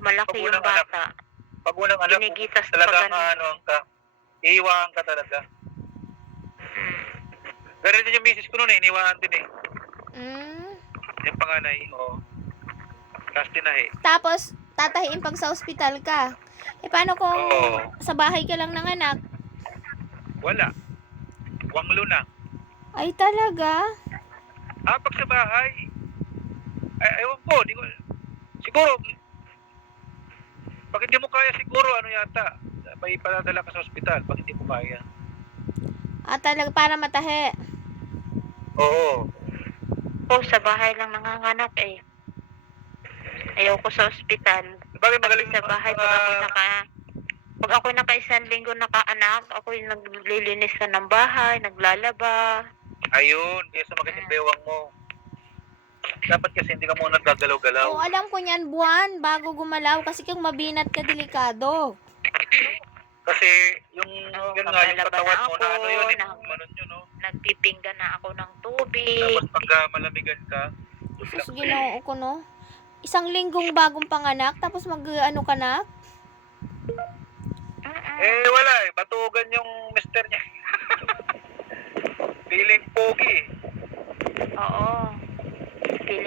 malaki yung unang anak, bata. pag unang anak, Ginigitas pa talagang ganun. ano ka, iiwaan ka talaga. Ganun din yung misis ko noon eh, iniwaan din eh. Yung panganay, oo. Tapos tinahi. Tapos, tatahiin pag sa ospital ka. Paano kung Oo. sa bahay ka lang nanganak? Wala. Wanglo na. Ay, talaga? Pag sa bahay, ay, ewan ko, di ko, siguro, pag hindi mo kaya siguro, ano yata, may paladala ka sa ospital, pag hindi mo kaya. Talaga para matahi. Oo. Sa bahay lang nanganganak eh. Ayoko sa ospital. Bagay Kasi magaling sa bahay, pag ako naka isang linggo nakaanak, ako yung naglilinis na ng bahay, naglalaba. Ayun, kaya sa magandang bewang mo. Dapat kasi hindi ka muna nagagalaw-galaw. Oo, alam ko niyan, buwan, bago gumalaw. Kasi kung mabinat ka, delikado. Kasi yung, yun nga, yung maglalaba katawan na mo, na ano yun, ako, manon yun, no? nagpipinggan na ako ng tubig. Tapos pagka malamigan ka, Sus, ginoo ko, no? Isang linggong bagong panganak, tapos mag-ano ka na? wala eh, bato